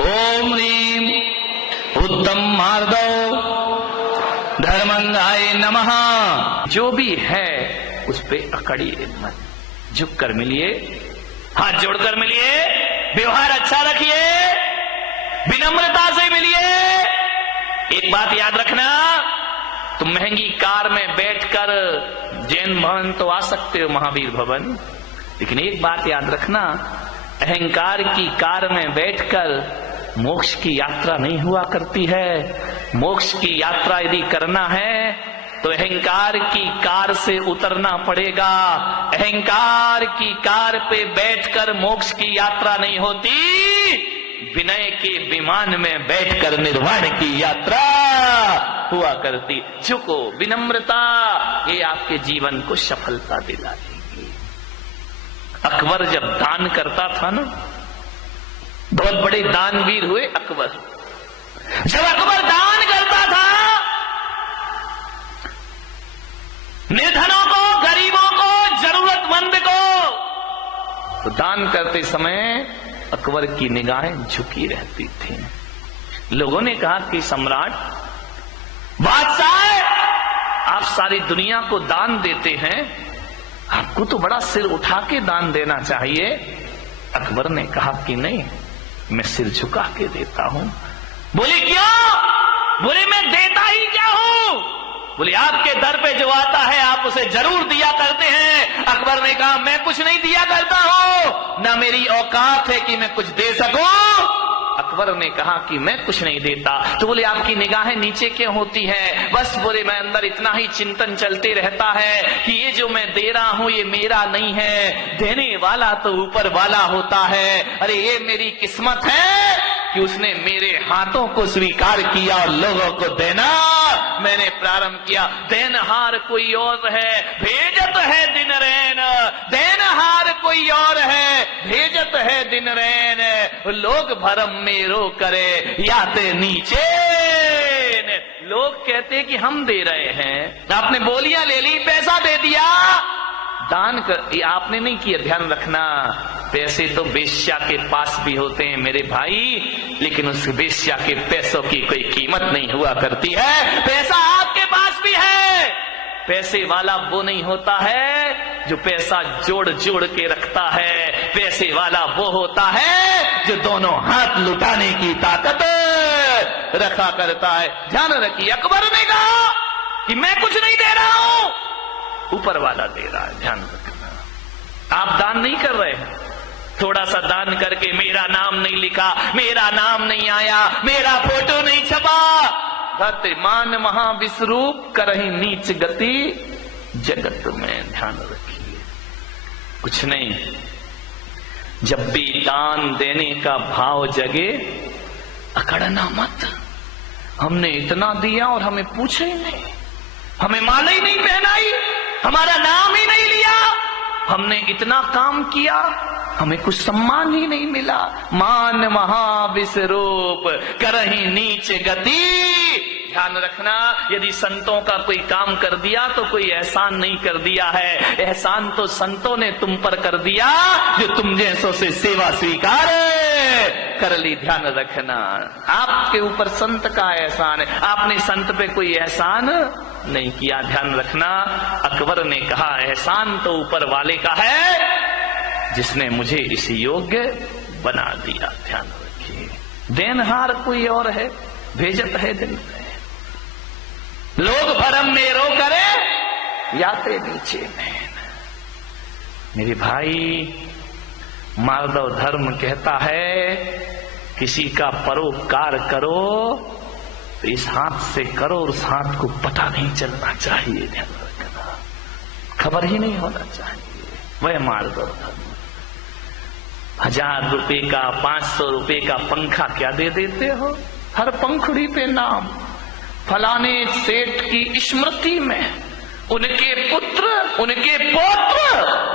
ओम ह्रीम उत्तम मार्दव धर्मंगाय नमः। जो भी है उस पे अकड़िए मत, झुक कर मिलिए, हाथ जोड़कर मिलिए, व्यवहार अच्छा रखिए, विनम्रता से मिलिए। एक बात याद रखना, तुम महंगी कार में बैठकर जैन भवन तो आ सकते हो, महावीर भवन, लेकिन एक बात याद रखना, अहंकार की कार में बैठकर मोक्ष की यात्रा नहीं हुआ करती है। मोक्ष की यात्रा यदि करना है तो अहंकार की कार से उतरना पड़ेगा। अहंकार की कार पे बैठकर मोक्ष की यात्रा नहीं होती, विनय के विमान में बैठकर निर्वाण की यात्रा हुआ करती। झुको, विनम्रता, ये आपके जीवन को सफलता दिलाएगी। अकबर जब दान करता था ना, बहुत बड़े दानवीर हुए अकबर। जब अकबर दान करता था, निर्धनों को, गरीबों को, जरूरतमंद को, तो दान करते समय अकबर की निगाहें झुकी रहती थी। लोगों ने कहा कि सम्राट, बादशाह, आप सारी दुनिया को दान देते हैं, आपको तो बड़ा सिर उठा के दान देना चाहिए। अकबर ने कहा कि नहीं, मैं सिर झुका के देता हूं। बोले क्यों? बोले मैं देता ही क्या हूं? बोले आपके दर पे जो आता है आप उसे जरूर दिया करते हैं। अकबर ने कहा मैं कुछ नहीं दिया करता हूं, ना मेरी औकात है कि मैं कुछ दे सकूं। अकबर ने कहा कि मैं कुछ नहीं देता। तो बोले आपकी निगाहें नीचे क्यों होती हैं? बस बोले मैं अंदर इतना ही चिंतन चलते रहता है कि ये जो मैं दे रहा हूं ये मेरा नहीं है, देने वाला तो ऊपर वाला होता है। अरे ये मेरी किस्मत है कि उसने मेरे हाथों को स्वीकार किया और लोगों को देना मैंने प्रारंभ किया। देनहार कोई और है, भेजत है दिन रैन, देनहार कोई और है, भेजत है दिन रैन। लोग भरम में रो करे याते नीचे। लोग कहते कि हम दे रहे हैं, आपने बोलियां ले ली, पैसा दे दिया, दान कर, ये आपने नहीं किया। ध्यान रखना, पैसे तो वेश्या के पास भी होते हैं मेरे भाई, लेकिन उस वेश्या के पैसों की कोई कीमत नहीं हुआ करती है। पैसा आपके पास भी है। पैसे वाला वो नहीं होता है जो पैसा जोड़ जोड़ के रखता है, पैसे वाला वो होता है जो दोनों हाथ लुटाने की ताकत रखा करता है। ध्यान रखिए, अकबर ने कहा कि मैं कुछ नहीं दे रहा हूं, ऊपर वाला दे रहा है। ध्यान रखना, आप दान नहीं कर रहे हैं। थोड़ा सा दान करके मेरा नाम नहीं लिखा, मेरा नाम नहीं आया, मेरा फोटो नहीं छपा, मान महाविश्वरूप करही नीच गति जगत में। ध्यान रखिए, कुछ नहीं, जब भी दान देने का भाव जगे अकड़ना मत। हमने इतना दिया और हमें पूछे ही नहीं, हमें माला ही नहीं पहनाई, हमारा नाम ही नहीं लिया, हमने इतना काम किया, हमें कुछ सम्मान ही नहीं मिला। मान महाविश्वरूप करही नीच गति। ध्यान रखना, यदि संतों का कोई काम कर दिया तो कोई एहसान नहीं कर दिया है, एहसान तो संतों ने तुम पर कर दिया जो तुम जैसों से सेवा स्वीकार कर ली। ध्यान रखना, आपके ऊपर संत का एहसान है, आपने संत पे कोई एहसान नहीं किया। ध्यान रखना, अकबर ने कहा एहसान तो ऊपर वाले का है जिसने मुझे इस योग्य बना दिया। ध्यान रखिए, देनहार कोई और है, भेजत है दिन में। लोग भरम में रो करे याते नीचे में। मेरे भाई, मार्दव धर्म कहता है किसी का परोपकार करो तो इस हाथ से करो और उस हाथ को पता नहीं चलना चाहिए। ध्यान रखना, खबर ही नहीं होना चाहिए। वह मार्दव धर्म। 1000 रुपए का, 500 रुपए का पंखा क्या दे देते हो? हर पंखुड़ी पे नाम, फलाने सेठ की स्मृति में, उनके पुत्र, उनके पौत्र।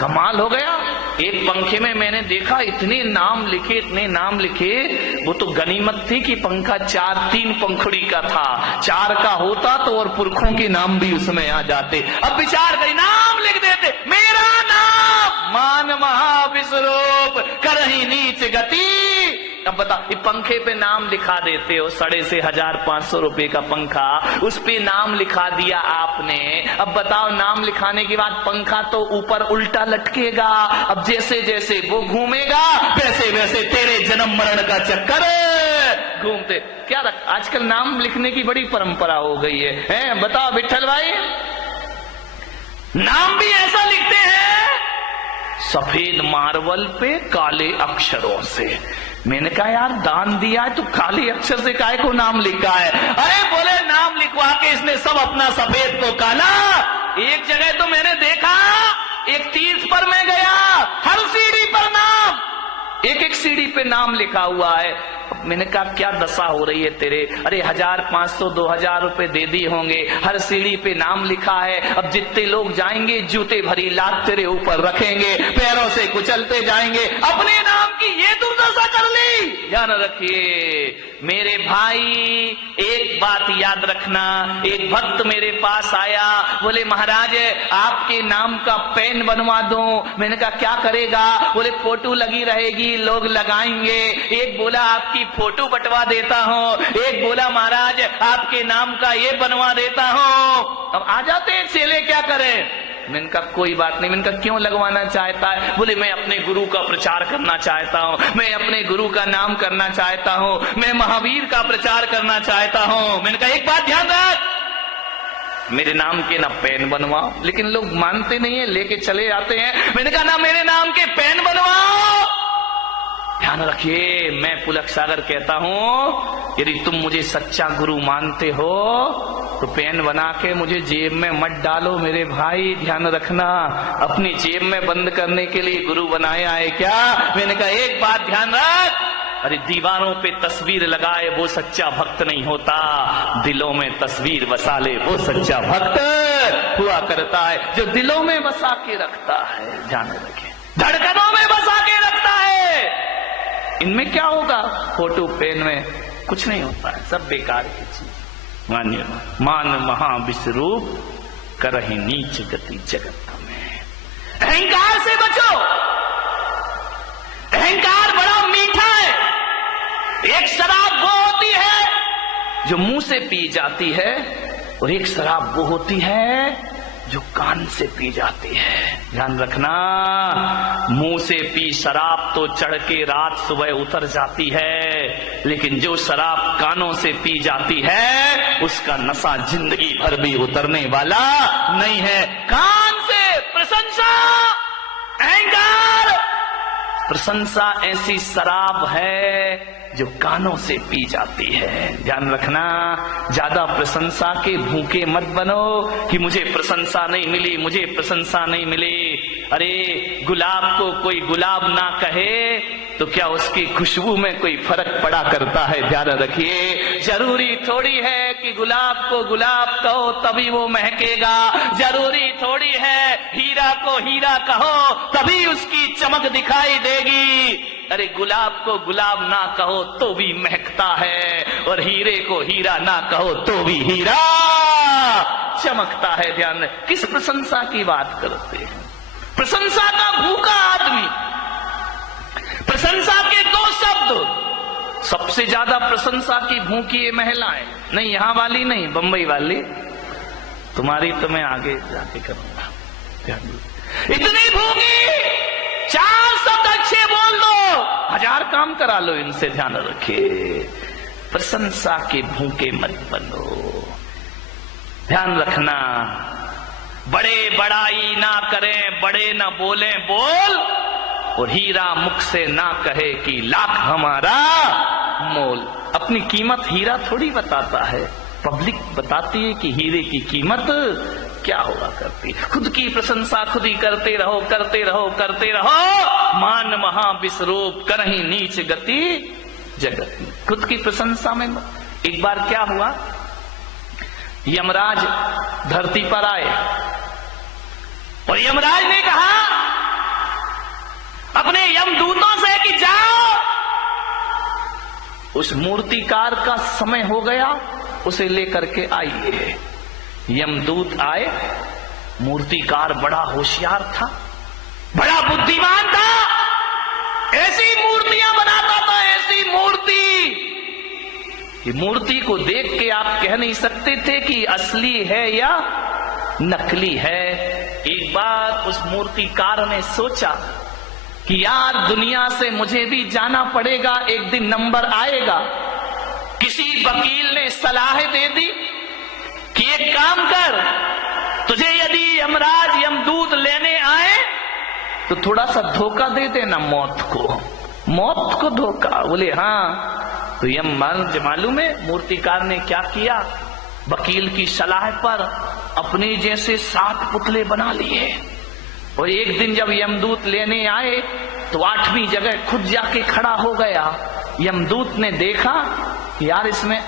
कमाल हो गया। एक पंखे में मैंने देखा इतने नाम लिखे, इतने नाम लिखे। वो तो गनीमत थी कि पंखा 4-3 पंखुड़ी का था, 4 का होता तो और पुरखों के नाम भी उसमें आ जाते। अब विचार करें, नाम लिख देते, मेरा नाम मान महाविश्वरूप करही नीच गति। अब बताओ, ये पंखे पे नाम लिखा देते हो, 1500 रुपए का पंखा, उस पे नाम लिखा दिया आपने। अब बताओ, नाम लिखाने के बाद पंखा तो ऊपर उल्टा लटकेगा। अब जैसे जैसे वो घूमेगा वैसे वैसे तेरे जन्म मरण का चक्कर घूमते। क्या रख, आजकल नाम लिखने की बड़ी परंपरा हो गई है? बताओ विठल भाई, नाम भी ऐसा लिखते हैं सफेद मार्बल पे काले अक्षरों से। मैंने कहा यार दान दिया है तो काले अक्षर से काहे को नाम लिखा है? अरे बोले नाम लिखवा के इसने सब अपना सफेद को काला। एक जगह तो मैंने देखा, एक तीर्थ पर मैं गया, हर सीढ़ी पर नाम, एक एक सीढ़ी पे नाम लिखा हुआ है। मैंने कहा क्या दशा हो रही है तेरे? अरे 1500 2000 रुपए दे दिए होंगे, हर सीढ़ी पे नाम लिखा है। अब जितने लोग जाएंगे जूते भरी लात तेरे ऊपर रखेंगे, पैरों से कुचलते जाएंगे। अपने नाम की ये दुर्दशा कर ली। ध्यान रखिए मेरे भाई, एक बात याद रखना। एक भक्त मेरे पास आया, बोले महाराज आपके नाम का पेन बनवा दूं। मैंने कहा क्या करेगा? बोले फोटो लगी रहेगी, लोग लगाएंगे। एक बोला आपकी फोटो बटवा देता हूँ, एक बोला महाराज आपके नाम का ये बनवा देता हूँ। अब आ जाते हैं चेले, क्या करें? मैंने कहा कोई बात नहीं। मैंने कहा क्यों लगवाना चाहता है? बोले मैं अपने गुरु का प्रचार करना चाहता हूँ, मैं अपने गुरु का नाम करना चाहता हूँ, मैं महावीर का प्रचार करना चाहता हूँ। मैंने कहा एक बात ध्यान रख, मेरे नाम के ना पेन बनवाओ। लेकिन लोग मानते नहीं है, लेके चले जाते हैं। मैंने कहा ना मेरे नाम के पेन बनवाओ। ध्यान रखिए, मैं पुलक सागर कहता हूं, यदि तुम मुझे सच्चा गुरु मानते हो तो पेन बना के मुझे जेब में मत डालो मेरे भाई। ध्यान रखना, अपनी जेब में बंद करने के लिए गुरु बनाया है क्या? मैंने कहा एक बात ध्यान रख, अरे दीवारों पे तस्वीर लगाए वो सच्चा भक्त नहीं होता, दिलों में तस्वीर बसा ले वो सच्चा भक्त हुआ करता है, जो दिलों में बसा के रखता है। ध्यान रखें, धड़कनों में बसा के रखता है। इनमें क्या होगा? फोटो पेन में कुछ नहीं होता है, सब बेकार की चीज। मान्य मान महा विश्वरूप करहि नीच गति जगत में। अहंकार से बचो। अहंकार बड़ा मीठा है। एक शराब वो होती है जो मुंह से पी जाती है, और एक शराब वो होती है जो कान से पी जाती है। ध्यान रखना, मुंह से पी शराब तो चढ़ के रात सुबह उतर जाती है, लेकिन जो शराब कानों से पी जाती है उसका नशा जिंदगी भर भी उतरने वाला नहीं है। कान से प्रशंसा, अहंकार, प्रशंसा ऐसी शराब है जो कानों से पी जाती है। ध्यान रखना, ज्यादा प्रशंसा के भूखे मत बनो कि मुझे प्रशंसा नहीं मिली, मुझे प्रशंसा नहीं मिली। अरे गुलाब को कोई गुलाब ना कहे तो क्या उसकी खुशबू में कोई फर्क पड़ा करता है? ध्यान रखिए, जरूरी थोड़ी है कि गुलाब को गुलाब कहो तभी वो महकेगा, जरूरी थोड़ी है हीरा को हीरा कहो तभी उसकी चमक दिखाई देगी। अरे गुलाब को गुलाब ना कहो तो भी महकता है, और हीरे को हीरा ना कहो तो भी हीरा चमकता है। ध्यान, किस प्रशंसा की बात करते हैं? प्रशंसा का भूखा आदमी, प्रशंसा के दो शब्द, सबसे ज्यादा प्रशंसा की भूखी ये महिलाएं, नहीं यहां वाली नहीं, बंबई वाली, तुम्हारी तो मैं आगे जाके करूंगा। इतनी भूखी, 4 शब्द अच्छे बोल दो, 1000 काम करा लो इनसे। ध्यान रखिए, प्रशंसा के भूखे मत बनो। ध्यान रखना, बड़े बड़ाई ना करें, बड़े ना बोलें बोल, और हीरा मुख से ना कहे कि लाख हमारा मोल। अपनी कीमत हीरा थोड़ी बताता है, पब्लिक बताती है कि हीरे की कीमत क्या हुआ करती। खुद की प्रशंसा खुद ही करते रहो, करते रहो, करते रहो। मान महा विश्वरूप करहि नीच गति जगत में। खुद की प्रशंसा में एक बार क्या हुआ, यमराज धरती पर आए और यमराज ने कहा अपने यमदूतों से कि जाओ, उस मूर्तिकार का समय हो गया, उसे लेकर के आइए। यमदूत आए, मूर्तिकार बड़ा होशियार था, बड़ा बुद्धिमान था, ऐसी मूर्तियां बनाता था, ऐसी मूर्ति कि मूर्ति को देख के आप कह नहीं सकते थे कि असली है या नकली है। एक बार उस मूर्तिकार ने सोचा कि यार दुनिया से मुझे भी जाना पड़ेगा, एक दिन नंबर आएगा। किसी वकील ने सलाह दे दी कि एक काम कर, तुझे यदि यमराज यमदूत लेने आए तो थोड़ा सा धोखा दे देना मौत को धोखा। बोले हाँ। तो मालूम है मूर्तिकार ने क्या किया? वकील की सलाह पर अपने जैसे 7 पुतले बना लिए और एक दिन जब यमदूत लेने आए तो 8वीं जगह खुद जाके खड़ा हो गया। यमदूत ने देखा यार इसमें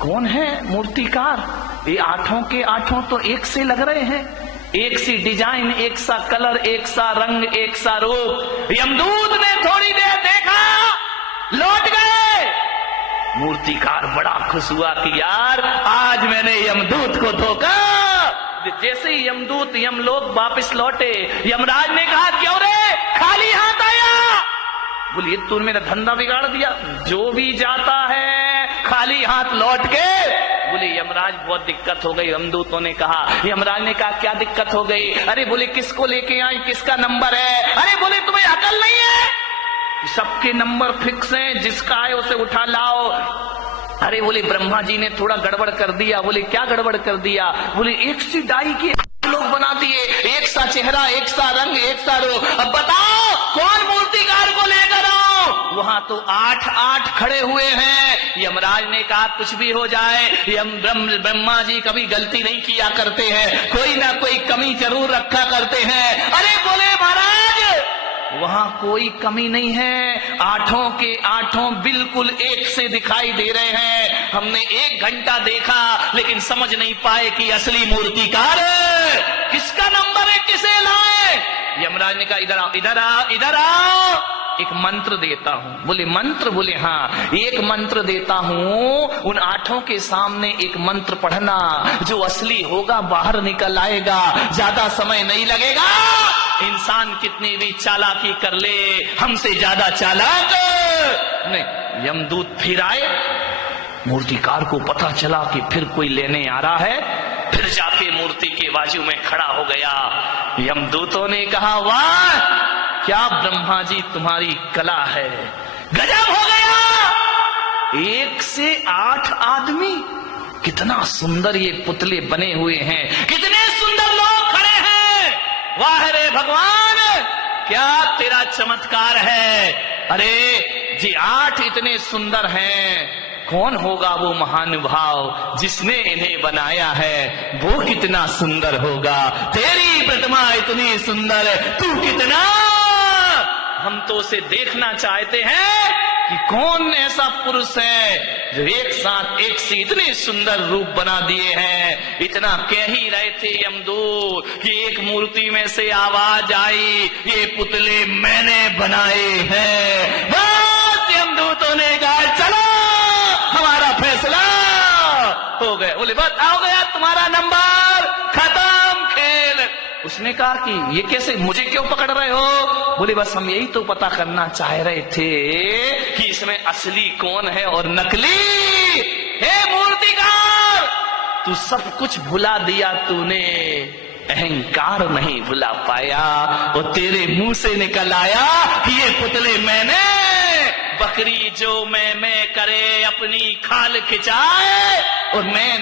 कौन है मूर्तिकार, ये 8 के 8 तो एक से लग रहे हैं, एक सी डिजाइन, एक सा कलर, एक सा रंग, एक सा रूप। यमदूत ने थोड़ी देर देखा, लौट गए। मूर्तिकार बड़ा खुश हुआ कि यार आज मैंने यमदूत को धोखा। जैसे ही यमदूत यमलोक वापस लौटे, यमराज ने कहा क्यों रे खाली हाथ आया? बोलिए तूने मेरा धंधा बिगाड़ दिया, जो भी जाता है खाली हाथ लौट के। बोले यमराज बहुत दिक्कत हो गई। यमदूतों ने कहा, यमराज ने कहा क्या दिक्कत हो गई? अरे बोले किसको लेके आई, किसका नंबर है? अरे बोले तुम्हें अकल नहीं है? सबके नंबर फिक्स हैं, जिसका है उसे उठा लाओ। अरे बोले ब्रह्मा जी ने थोड़ा गड़बड़ कर दिया। बोले क्या गड़बड़ कर दिया? बोले एक सी डाई के लोग बना दिए, एक सा चेहरा, एक सा रंग, एक सा रूप। अब बताओ कौन मूर्तिकार को लेकर आओ? वहां तो 8 खड़े हुए हैं। यमराज ने कहा कुछ भी हो जाए, ब्रह्मा जी कभी गलती नहीं किया करते हैं, कोई ना कोई कमी जरूर रखा करते हैं। अरे बोले महाराज वहां कोई कमी नहीं है, 8 के 8 बिल्कुल एक से दिखाई दे रहे हैं। हमने 1 घंटा देखा लेकिन समझ नहीं पाए कि असली मूर्तिकार किसका नंबर है, किसे लाए। यमराज ने कहा इधर आओ, इधर आओ, इधर आओ, एक मंत्र देता हूं। बोले मंत्र? बोले हाँ, एक मंत्र देता हूं, उन 8 के सामने एक मंत्र पढ़ना, जो असली होगा बाहर निकल आएगा, ज्यादा समय नहीं लगेगा। इंसान कितनी भी चालाकी कर ले, हमसे ज्यादा चालाक नहीं। यमदूत फिर आए, मूर्तिकार को पता चला कि फिर कोई लेने आ रहा है, फिर जाके मूर्ति के बाजू में खड़ा हो गया। यमदूतों ने कहा वाह क्या ब्रह्मा जी तुम्हारी कला है, गजब हो गया। 1 से 8 आदमी, कितना सुंदर ये पुतले बने हुए हैं, कितने सुंदर लोग खड़े हैं। वाह रे भगवान क्या तेरा चमत्कार है। अरे जी 8 इतने सुंदर हैं, कौन होगा वो महानुभाव जिसने इन्हें बनाया है, वो कितना सुंदर होगा। तेरी प्रतिमा इतनी सुंदर, तू कितना, हम तो उसे देखना चाहते हैं कि कौन ऐसा पुरुष है जो एक साथ एक से इतने सुंदर रूप बना दिए हैं। इतना कह ही रहे थे यमदूत कि एक मूर्ति में से आवाज आई, ये पुतले मैंने बनाए हैं। बस यमदूतों ने कहा चलो हमारा फैसला हो गया। बोले बस आओ गया तुम्हारा नंबर, खत्म खेल। उसने कहा कि ये कैसे, मुझे क्यों पकड़ रहे हो? बोले बस हम यही तो पता करना चाह रहे थे कि इसमें असली कौन है और नकली। हे मूर्तिकार तू सब कुछ भुला दिया, तूने अहंकार नहीं भुला पाया। और तेरे मुंह से निकल आया कि ये पुतले मैंने, बकरी जो मैं करे अपनी खाल खिंचाए, और मैं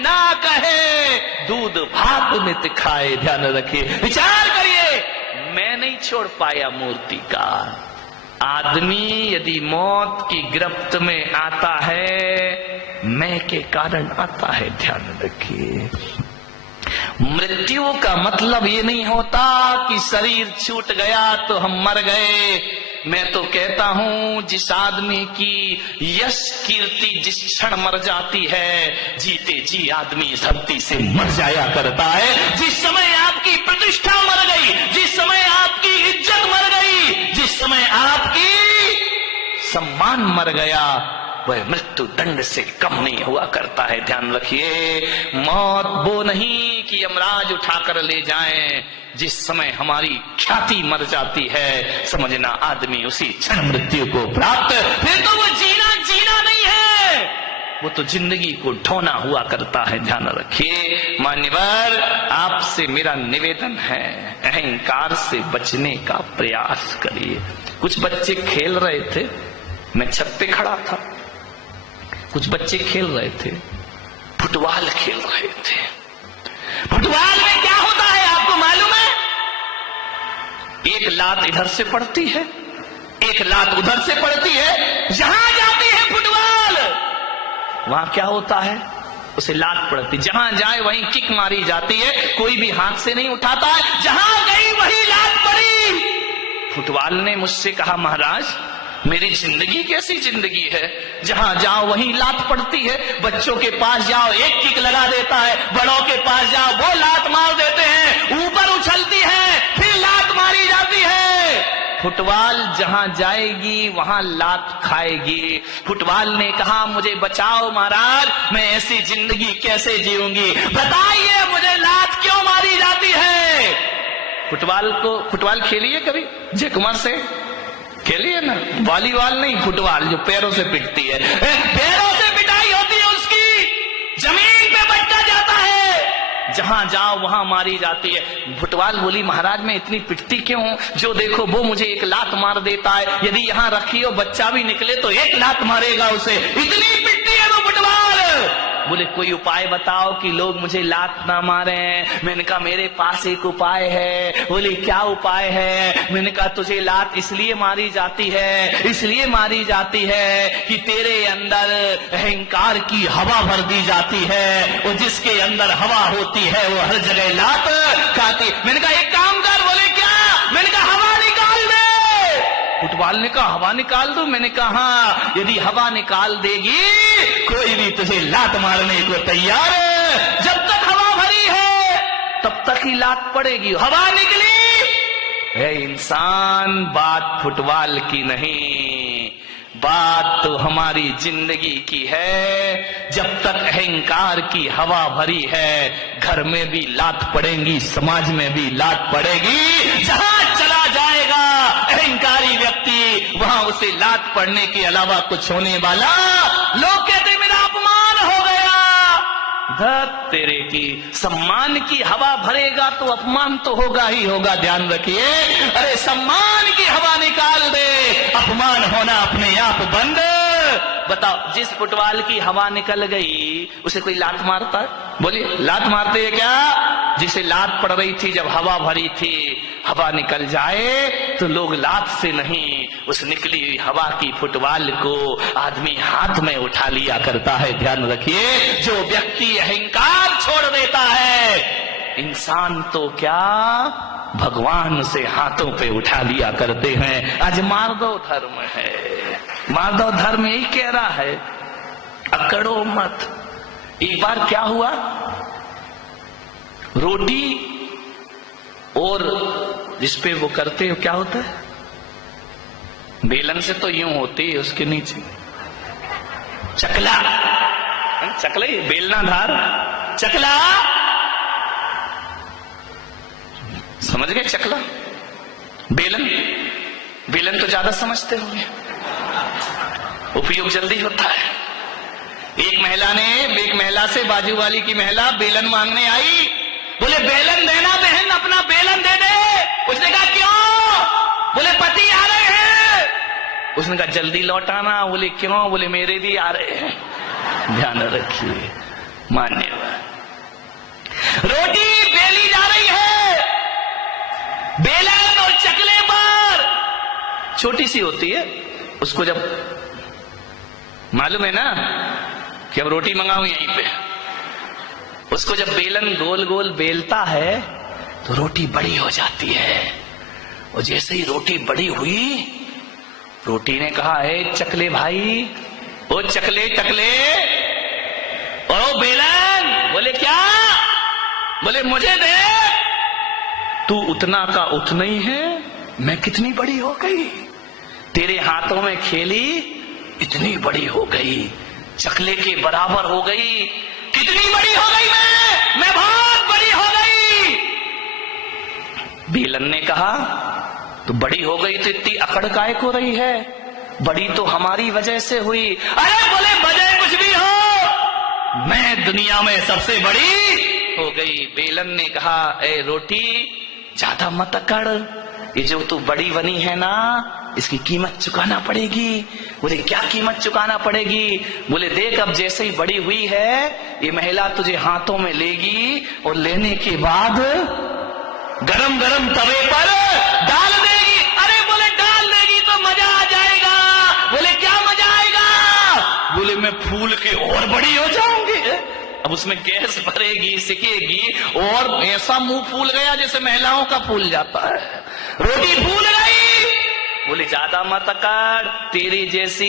ना कहे दूध भात नित खाए। ध्यान रखिए, विचार करिए, मैं नहीं छोड़ पाया मूर्तिकार। आदमी यदि मौत की गिरफ्त में आता है, मैं के कारण आता है। ध्यान रखिए, मृत्यु का मतलब ये नहीं होता कि शरीर छूट गया तो हम मर गए। मैं तो कहता हूं जिस आदमी की यश कीर्ति जिस क्षण मर जाती है, जीते जी आदमी धरती से मर जाया करता है। जिस समय आपकी प्रतिष्ठा मर गई, जिस समय आपकी इज्जत मर गई, जिस समय आपकी सम्मान मर गया, वह मृत्यु दंड से कम नहीं हुआ करता है। ध्यान रखिए, मौत वो नहीं कि यमराज उठाकर ले जाएं। जिस समय हमारी ख्याति मर जाती है, समझना आदमी उसी क्षण मृत्यु को प्राप्त, फिर तो वो जीना नहीं है, वो तो जिंदगी को ढोना हुआ करता है। ध्यान रखिए मान्यवर, आपसे मेरा निवेदन है, अहंकार से बचने का प्रयास करिए। कुछ बच्चे खेल रहे थे, मैं छत पे खड़ा था, कुछ बच्चे खेल रहे थे, फुटबॉल खेल रहे थे। फुटबॉल में क्या होता है आपको मालूम है? एक लात इधर से पड़ती है, एक लात उधर से पड़ती है, जहां जाती है फुटबॉल वहां क्या होता है, उसे लात पड़ती, जहां जाए वहीं किक मारी जाती है, कोई भी हाथ से नहीं उठाता है, जहां गई वही लात पड़ी। फुटबॉल ने मुझसे कहा, महाराज मेरी जिंदगी कैसी जिंदगी है, जहां जाओ वहीं लात पड़ती है। बच्चों के पास जाओ एक किक लगा देता है, बड़ों के पास जाओ वो लात मार देते हैं, ऊपर उछलती है फिर लात मारी जाती है। फुटबॉल जहां जाएगी वहां लात खाएगी। फुटबॉल ने कहा, मुझे बचाओ महाराज, मैं ऐसी जिंदगी कैसे जीऊंगी, बताइए मुझे लात क्यों मारी जाती है। फुटबॉल खेलिए कभी जय कुमार से, खेलिए ना, वॉलीबॉल नहीं, फुटबॉल जो पैरों से पिटती है, पैरों से पिटाई होती है उसकी, जमीन पे बच्चा जाता है, जहां जाओ वहां मारी जाती है। फुटबॉल बोली, महाराज मैं इतनी पिटती क्यों हूं, जो देखो वो मुझे एक लात मार देता है, यदि यहां रखी हो बच्चा भी निकले तो एक लात मारेगा उसे, इतनी पिटती है वो फुटबॉल। बोले कोई उपाय बताओ कि लोग मुझे लात ना मारे। मैंने कहा मेरे पास एक उपाय है। बोले क्या उपाय है? मैंने कहा तुझे लात इसलिए मारी जाती है, इसलिए मारी जाती है कि तेरे अंदर अहंकार की हवा भर दी जाती है, और जिसके अंदर हवा होती है वो हर जगह लात खाती। मैंने कहा एक काम कर। बोले क्या? मैंने कहा हवा निकाल दे। फुटबॉल ने कहा हवा निकाल दो? मैंने कहा हाँ, यदि हवा निकाल देगी कोई भी तुझे लात मारने को तैयार है। जब तक हवा भरी है तब तक ही लात पड़ेगी, हवा निकली। ए इंसान, बात फुटबॉल की नहीं, बात तो हमारी जिंदगी की है। जब तक अहंकार की हवा भरी है, घर में भी लात पड़ेगी, समाज में भी लात पड़ेगी। जहां चला जाएगा अहंकारी व्यक्ति, वहां उसे लात पड़ने के अलावा कुछ होने वाला। लोग कहते मेरा अपमान हो गया। धत तेरे की, सम्मान की हवा भरेगा तो अपमान तो होगा ही होगा, ध्यान रखिए। अरे सम्मान की हवा निकाल दे, अपमान होना अपने आप बंद। बताओ जिस फुटबॉल की हवा निकल गई उसे कोई लात मारता है? बोलिए लात मारते हैं क्या? जिसे लात पड़ रही थी जब हवा भरी थी, हवा निकल जाए तो लोग लात से नहीं, उस निकली हुई हवा की फुटबॉल को आदमी हाथ में उठा लिया करता है। ध्यान रखिए, जो व्यक्ति अहंकार छोड़ देता है, इंसान तो क्या भगवान से हाथों पे उठा लिया करते हैं। आज माधव धर्म है, माधव धर्म यही कह रहा है अकड़ो मत। एक बार क्या हुआ, रोटी और जिसपे वो करते हो क्या होता है, बेलन से तो यूं होती है, उसके नीचे चकला, चकला ही बेलना धार, चकला समझ गए? चकला बेलन, बेलन तो ज्यादा समझते होंगे, उपयोग जल्दी होता है। एक महिला से बाजू वाली की महिला बेलन मांगने आई। बोले बेलन देना बहन, अपना बेलन दे दे। उसने कहा क्यों? बोले पति आ रहे हैं। उसने कहा जल्दी लौटाना। बोले क्यों? बोले मेरे भी आ रहे हैं। ध्यान रखिए मान्यवर, रोटी बेली जा रही है, बेलन और चकले पर छोटी सी होती है, उसको जब मालूम है ना कि अब रोटी मंगाऊं यहीं पे, उसको जब बेलन गोल गोल बेलता है तो रोटी बड़ी हो जाती है। और जैसे ही रोटी बड़ी हुई, रोटी ने कहा है चकले भाई, ओ चकले चकले, ओ बेलन। बोले क्या? बोले मुझे दे। तू उतना का उतना ही है, मैं कितनी बड़ी हो गई, तेरे हाथों में खेली इतनी बड़ी हो गई, चकले के बराबर हो गई। कितनी बड़ी हो गई मैं बहुत बड़ी हो गई। बेलन ने कहा तो बड़ी हो गई तो इतनी अकड़ काहे को रही है, बड़ी तो हमारी वजह से हुई। अरे बोले वजह कुछ भी हो, मैं दुनिया में सबसे बड़ी हो गई। बेलन ने कहा, ए रोटी ज्यादा मत अकड़, ये जो तू बड़ी बनी है ना, इसकी कीमत चुकाना पड़ेगी। बोले क्या कीमत चुकाना पड़ेगी? बोले देख, अब जैसे ही बड़ी हुई है ये महिला तुझे हाथों में लेगी और लेने के बाद गरम गरम तवे पर डाल देगी। अरे बोले डाल देगी तो मजा आ जाएगा। बोले क्या मजा आएगा? बोले मैं फूल के और बड़ी हो जाऊंगी। अब उसमें गैस भरेगी, सिकेगी और ऐसा मुंह फूल गया जैसे महिलाओं का फूल जाता है। रोटी फूल गई। बोले ज्यादा मत अकड़, तेरी जैसी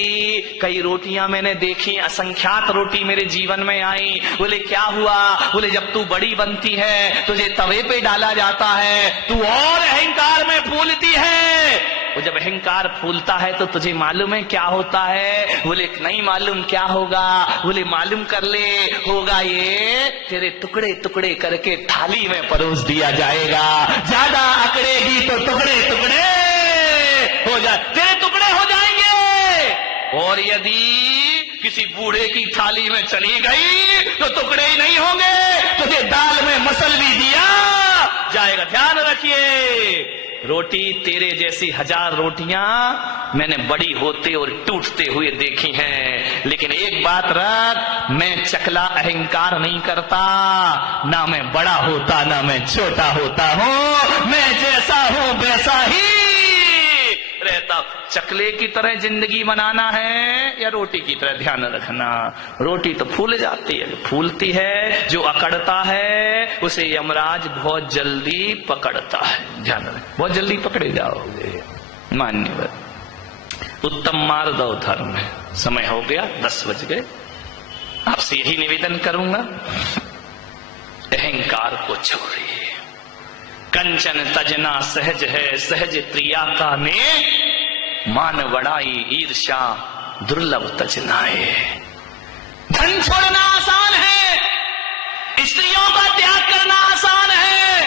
कई रोटियां मैंने देखी, असंख्यात रोटी मेरे जीवन में आई। बोले क्या हुआ? बोले जब तू बड़ी बनती है तुझे तवे पे डाला जाता है, तू और अहंकार में फूलती है। वो जब अहंकार फूलता है तो तुझे मालूम है क्या होता है? बोले नहीं मालूम, क्या होगा? बोले मालूम कर ले, होगा ये तेरे टुकड़े टुकड़े करके थाली में परोस दिया जाएगा। ज्यादा अकड़ेगी तो टुकड़े टुकड़े हो जाए, तेरे टुकड़े हो जाएंगे। और यदि किसी बूढ़े की थाली में चली गई तो टुकड़े ही नहीं होंगे, तुझे दाल में मसल भी दिया जाएगा। ध्यान रखिए, रोटी तेरे जैसी 1000 रोटियां मैंने बड़ी होते और टूटते हुए देखी हैं, लेकिन एक बात रख, मैं चकला अहंकार नहीं करता। ना मैं बड़ा होता ना मैं छोटा होता हूं, मैं जैसा हूं वैसा ही रहता। चकले की तरह जिंदगी बनाना है या रोटी की तरह? ध्यान रखना, रोटी तो फूल जाती है, फूलती है। जो अकड़ता है उसे यमराज बहुत जल्दी पकड़ता है। ध्यान रख, बहुत जल्दी पकड़े जाओगे। मान्यवर, उत्तम मार्ग और धर्म है। समय हो गया, 10 बज गए। आपसे यही निवेदन करूंगा, अहंकार को छोड़िए। कंचन तजना सहज है, सहज प्रिया का ने मान बड़ाई, ईर्षा दुर्लभ तजनाए। धन छोड़ना आसान है, स्त्रियों का त्याग करना आसान है,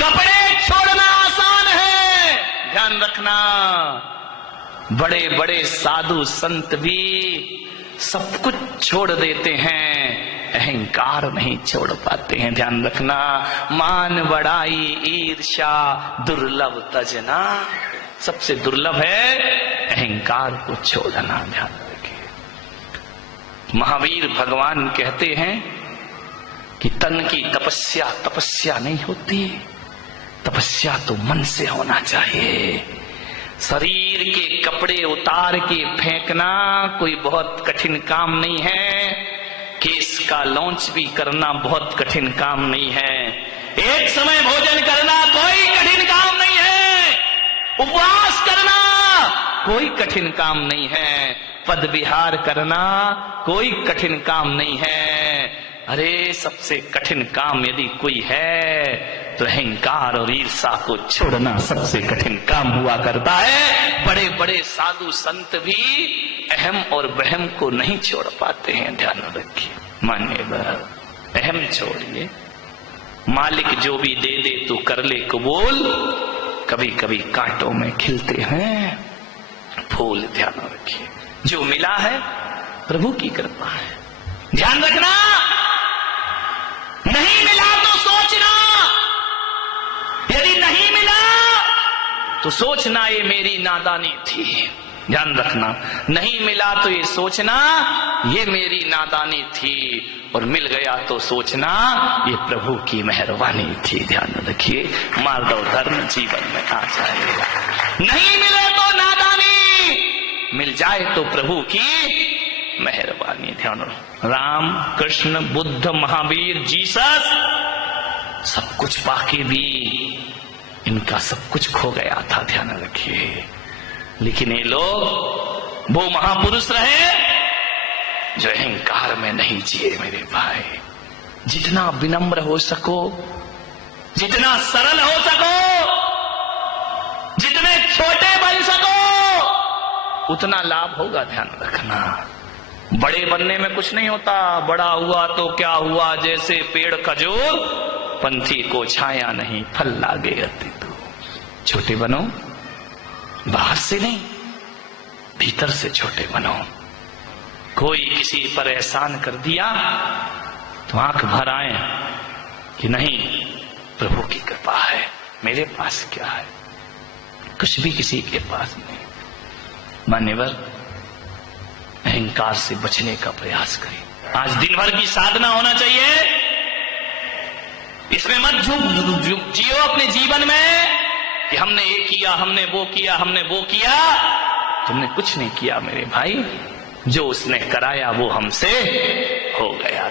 कपड़े छोड़ना आसान है। ध्यान रखना, बड़े बड़े साधु संत भी सब कुछ छोड़ देते हैं, अहंकार नहीं छोड़ पाते हैं। ध्यान रखना, मान बड़ाई ईर्ष्या दुर्लभ तजना, सबसे दुर्लभ है अहंकार को छोड़ना। ध्यान रखिए, महावीर भगवान कहते हैं कि तन की तपस्या तपस्या नहीं होती, तपस्या तो मन से होना चाहिए। शरीर के कपड़े उतार के फेंकना कोई बहुत कठिन काम नहीं है, केस का लॉन्च भी करना बहुत कठिन काम नहीं है, एक समय भोजन करना कोई कठिन काम नहीं है, उपवास करना कोई कठिन काम नहीं है, पद विहार करना कोई कठिन काम नहीं है। अरे सबसे कठिन काम यदि कोई है तो अहंकार और ईर्षा को छोड़ना सबसे कठिन काम हुआ करता है। बड़े बड़े साधु संत भी अहम और वहम को नहीं छोड़ पाते हैं। ध्यान रखिए, मान्यवर, अहम छोड़िए। मालिक जो भी दे दे तो कर ले कबूल, कभी कभी कांटों में खिलते हैं फूल। ध्यान रखिए, जो मिला है प्रभु की कृपा है। ध्यान रखना, नहीं मिला तो सोचना, यदि नहीं मिला तो सोचना ये मेरी नादानी थी। ध्यान रखना, नहीं मिला तो ये सोचना ये मेरी नादानी थी, और मिल गया तो सोचना ये प्रभु की मेहरबानी थी। ध्यान रखिए, मार्ग और धर्म जीवन में आ जाएगा। नहीं मिले तो नादानी, मिल जाए तो प्रभु की मेहरबानी। ध्यान रखो, राम कृष्ण बुद्ध महावीर जीसस सब कुछ पाके भी इनका सब कुछ खो गया था। ध्यान रखिए, लेकिन ये लोग वो महापुरुष रहे जो अहंकार में नहीं जिए। मेरे भाई, जितना विनम्र हो सको, जितना सरल हो सको, जितने छोटे बन सको, उतना लाभ होगा। ध्यान रखना, बड़े बनने में कुछ नहीं होता। बड़ा हुआ तो क्या हुआ, जैसे पेड़ खजूर, पंथी को छाया नहीं, फल लागे अति दूर। छोटे बनो, बाहर से नहीं भीतर से छोटे बनो। कोई किसी पर एहसान कर दिया तो आंख भर आए कि नहीं, प्रभु की कृपा है, मेरे पास क्या है, कुछ भी किसी के पास नहीं। मान्यवर, अहंकार से बचने का प्रयास करें। आज दिन भर की साधना होना चाहिए, इसमें मत जियो अपने जीवन में कि हमने ये किया, हमने वो किया, हमने वो किया। तुमने कुछ नहीं किया मेरे भाई, जो उसने कराया वो हमसे हो गया।